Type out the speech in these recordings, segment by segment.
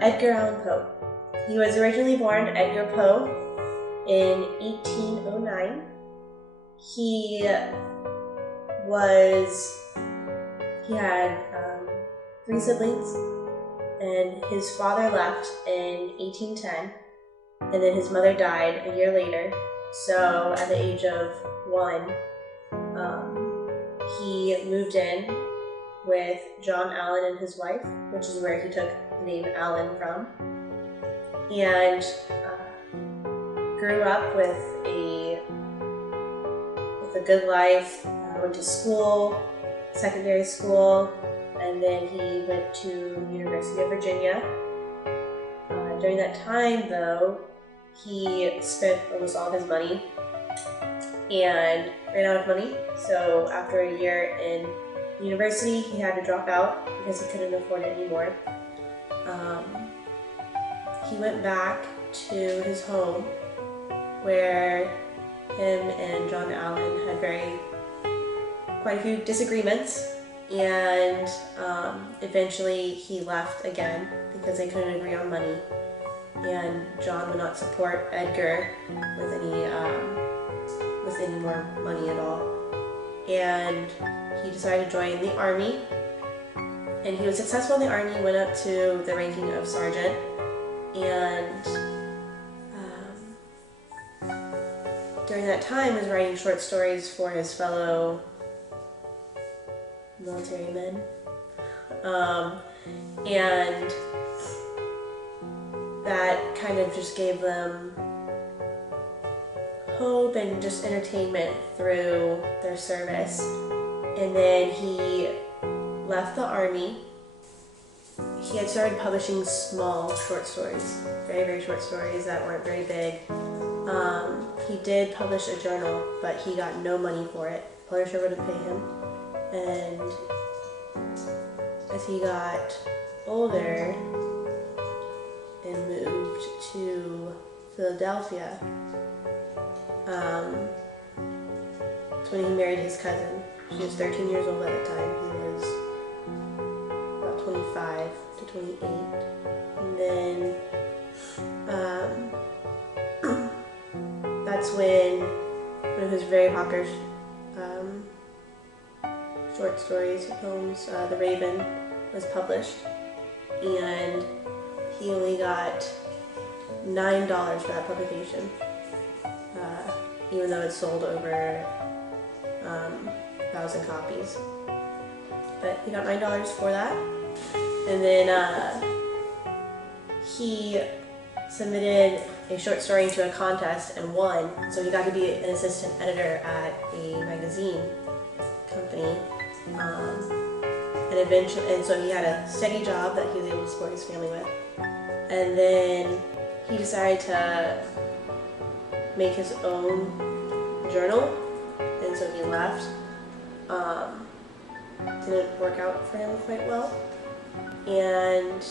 Edgar Allan Poe. He was originally born Edgar Poe in 1809. He had 3 siblings, and his father left in 1810, and then his mother died a year later. So at the age of 1, he moved in with John Allan and his wife, which is where he took the name Allan from, and grew up with a good life. Went to school, secondary school, and then he went to the University of Virginia. During that time, though, he spent almost all of his money and ran out of money. So after a year in university, he had to drop out because he couldn't afford it anymore. He went back to his home where him and John Allan had quite a few disagreements, and eventually he left again because they couldn't agree on money, and John would not support Edgar with any more money at all, and he decided to join the army, and he was successful in the army. Went up to the ranking of sergeant, and during that time was writing short stories for his fellow military men, and that kind of just gave them hope and just entertainment through their service. And then he left the army. He had started publishing small short stories, very, very short stories that weren't very big. He did publish a journal, but he got no money for it. Publisher wouldn't pay him. And as he got older and moved to Philadelphia, that's when he married his cousin. She was 13 years old at the time. He was about 25 to 28. And then that's when one of his very popular short stories, poems, The Raven, was published, and he only got $9 for that publication, even though it sold over 1,000 copies. But he got $9 for that, and then he submitted a short story into a contest and won, so he got to be an assistant editor at a magazine company. And so he had a steady job that he was able to support his family with. And then he decided to make his own journal, and so he left. Didn't work out for him quite well. And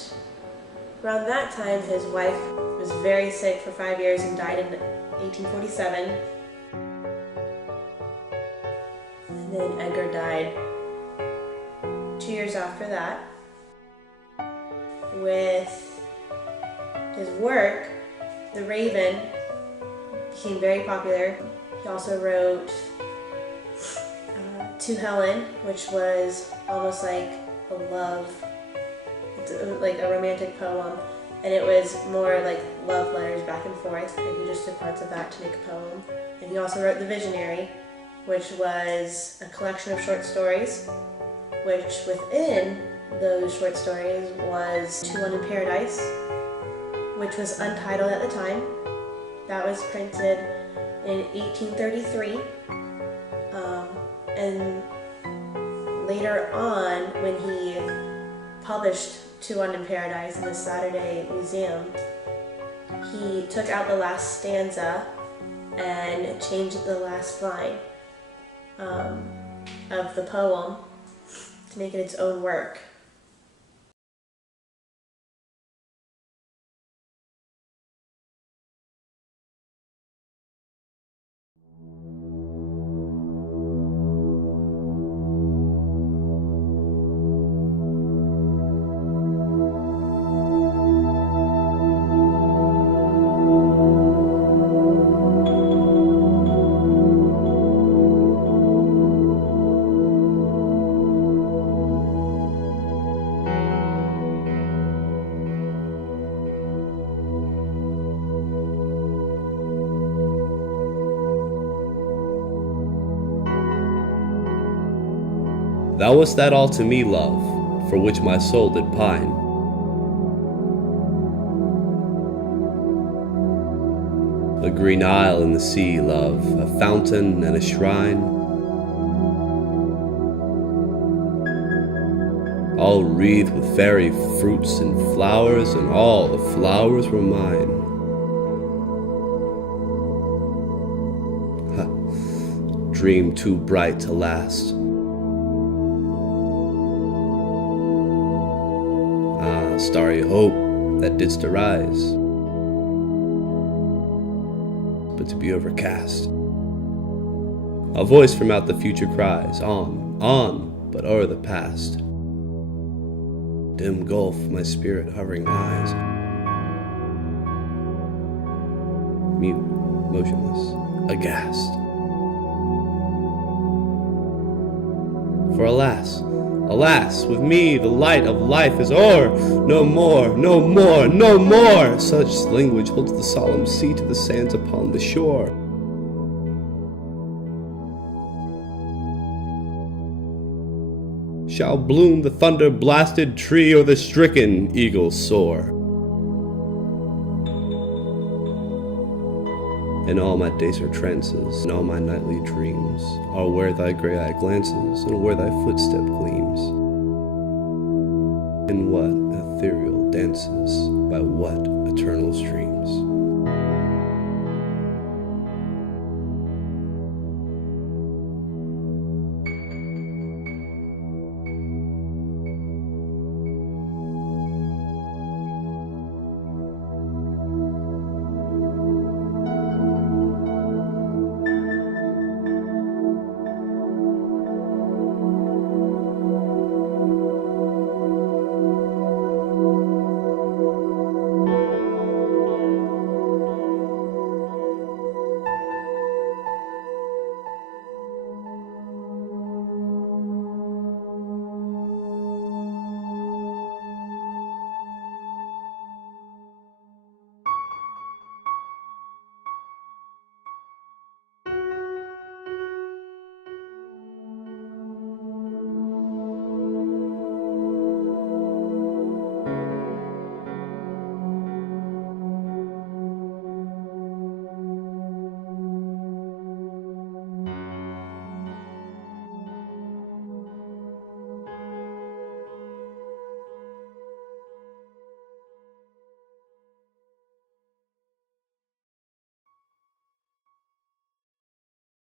around that time, his wife was very sick for 5 years and died in 1847. And then Edgar died 2 years after that. With his work, The Raven became very popular. He also wrote To Helen, which was almost like a romantic poem, and it was more like love letters back and forth, and he just took parts of that to make a poem. And he also wrote The Visionary, which was a collection of short stories, which within those short stories was To One in Paradise, which was untitled at the time. That was printed in 1833. And later on, when he published To One in Paradise in the Saturday Museum, he took out the last stanza and changed the last line of the poem to make it its own work. Thou wast that all to me, love, for which my soul did pine. A green isle in the sea, love, a fountain and a shrine, all wreathed with fairy fruits and flowers, and all the flowers were mine. Dream too bright to last. Ah, starry hope that didst arise, but to be overcast. A voice from out the future cries, on, but o'er the past. Dim gulf my spirit hovering lies, mute, motionless, aghast. For alas, alas, with me the light of life is o'er. No more, no more, no more. Such language holds the solemn sea to the sands upon the shore. Shall bloom the thunder-blasted tree, or the stricken eagle soar. And all my days are trances, and all my nightly dreams are where thy grey eye glances, and where thy footstep gleams. In what ethereal dances, by what eternal streams.